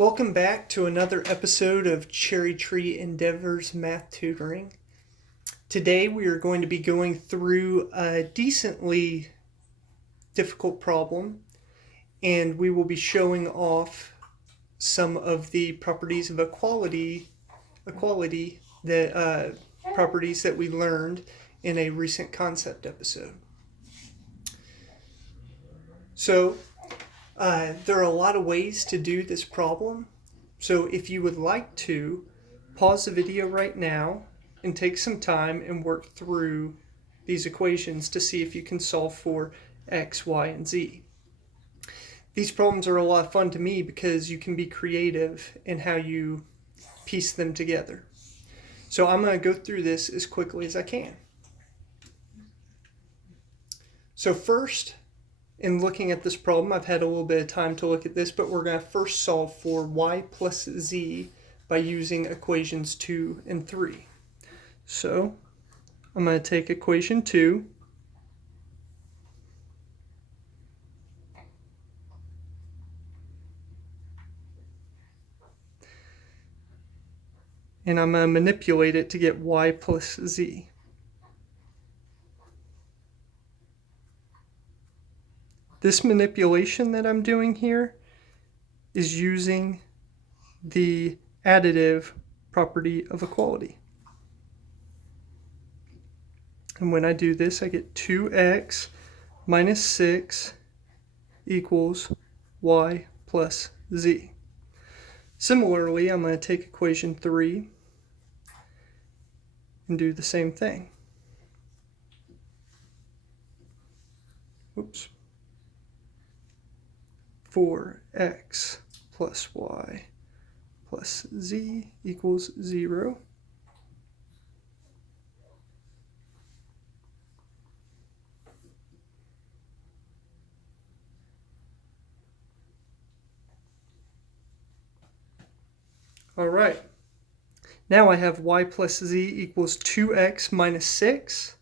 Welcome back to another episode of Cherry Tree Endeavors Math Tutoring. Today we are going to be going through a decently difficult problem, and we will be showing off some of the properties of equality that properties that we learned in a recent concept episode. So there are a lot of ways to do this problem. So if you would like to, pause the video right now and take some time and work through these equations to see if you can solve for x, y, and z. These problems are a lot of fun to me because you can be creative in how you piece them together. So I'm going to go through this as quickly as I can. So first, in looking at this problem, I've had a little bit of time to look at this, but we're going to first solve for y plus z by using equations 2 and 3. So I'm going to take equation 2, and I'm going to manipulate it to get y plus z. This manipulation that I'm doing here is using the additive property of equality. And when I do this, I get 2x minus 6 equals y plus z. Similarly, I'm going to take equation 3 and do the same thing. Oops. 4x plus y plus z equals 0. All right. Now I have y plus z equals 2x minus 6,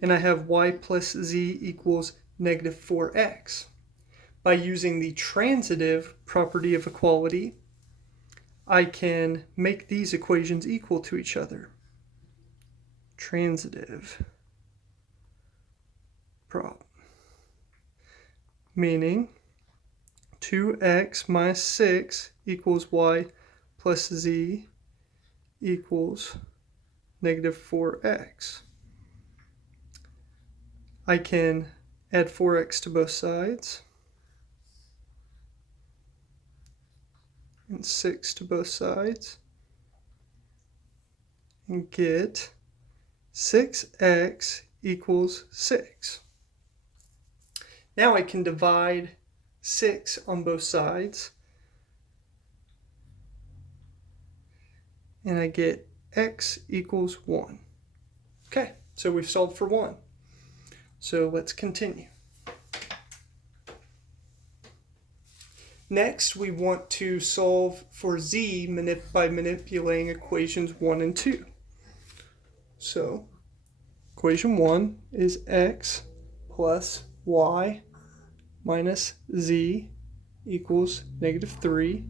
and I have y plus z equals negative 4x. By using the transitive property of equality, I can make these equations equal to each other. Transitive prop. Meaning 2x minus 6 equals y plus z equals negative 4x. I can add 4x to both sides and 6 to both sides and get 6x equals 6. Now I can divide 6 on both sides, and I get x equals 1. Okay, so we've solved for 1. So let's continue. Next, we want to solve for z by manipulating equations 1 and 2. So, equation 1 is x plus y minus z equals negative 3.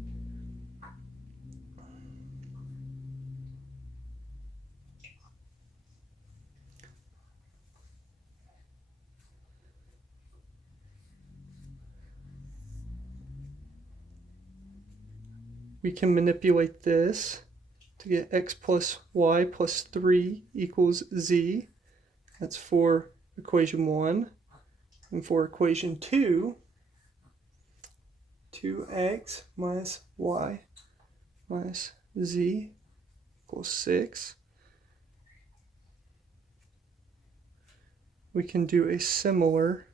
We can manipulate this to get x plus y plus 3 equals z. That's for equation 1. And for equation 2, 2x minus y minus z equals 6. We can do a similar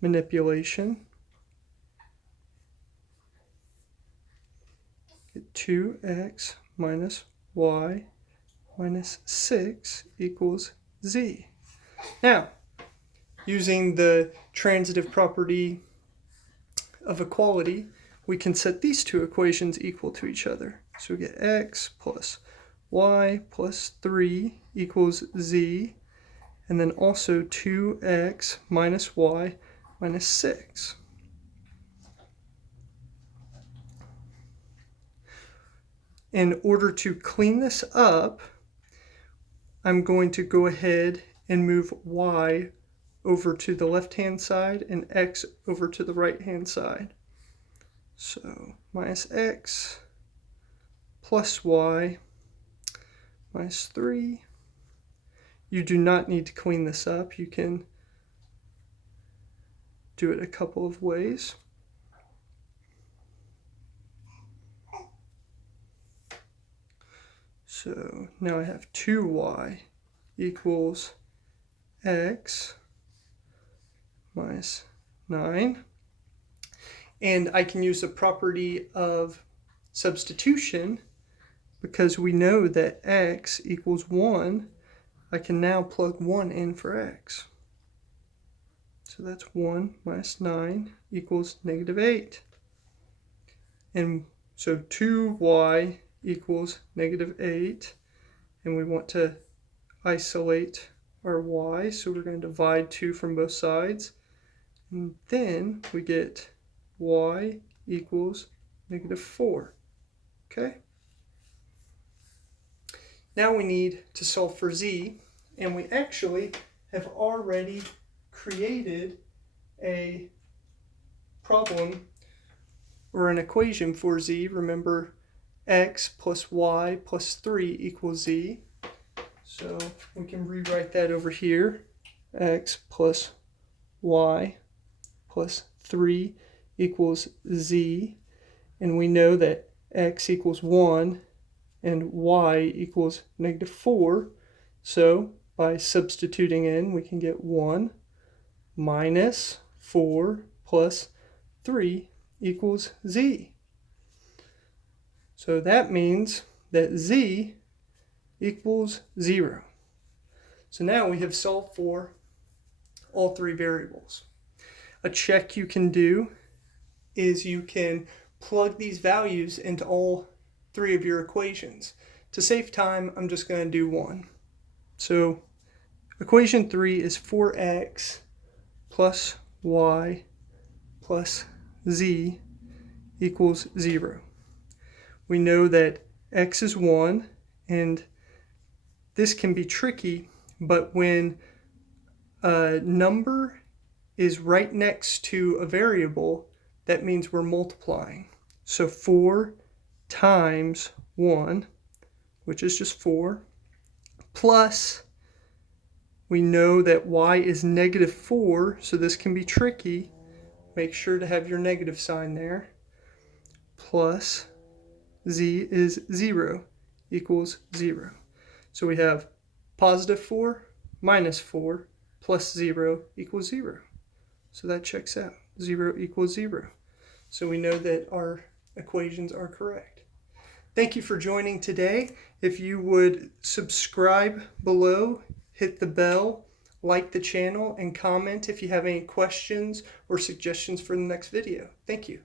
manipulation. 2x minus y minus 6 equals z. Now, using the transitive property of equality, we can set these two equations equal to each other. So we get x plus y plus 3 equals z, and then also 2x minus y minus 6. in order to clean this up, I'm going to go ahead and move y over to the left-hand side and x over to the right-hand side. So minus x plus y minus 3. You do not need to clean this up. You can do it a couple of ways. So now I have 2y equals x minus 9. And I can use the property of substitution because we know that x equals 1. I can now plug 1 in for x. So that's 1 minus 9 equals negative 8. And so 2y equals negative 8. And we want to isolate our y, so we're going to divide 2 from both sides. And then we get y equals negative 4. Okay? Now we need to solve for z, and we actually have already created a problem or an equation for z. Remember, x plus y plus 3 equals z. So we can rewrite that over here. X plus y plus 3 equals z. And we know that x equals 1 and y equals negative 4. So by substituting in, we can get 1 minus 4 plus 3 equals z. So that means that z equals 0. So now we have solved for all 3 variables. A check you can do is you can plug these values into all 3 of your equations. To save time, I'm just going to do one. So equation 3 is 4x plus y plus z equals 0. We know that x is 1, and this can be tricky, but when a number is right next to a variable, that means we're multiplying. So 4 times 1, which is just 4, plus we know that y is negative 4, so this can be tricky. Make sure to have your negative sign there. Plus z is 0 equals 0. So we have positive 4 minus 4 plus 0 equals 0. So that checks out. 0 equals 0. So we know that our equations are correct. Thank you for joining today. If you would subscribe below, hit the bell, like the channel, and comment if you have any questions or suggestions for the next video. Thank you.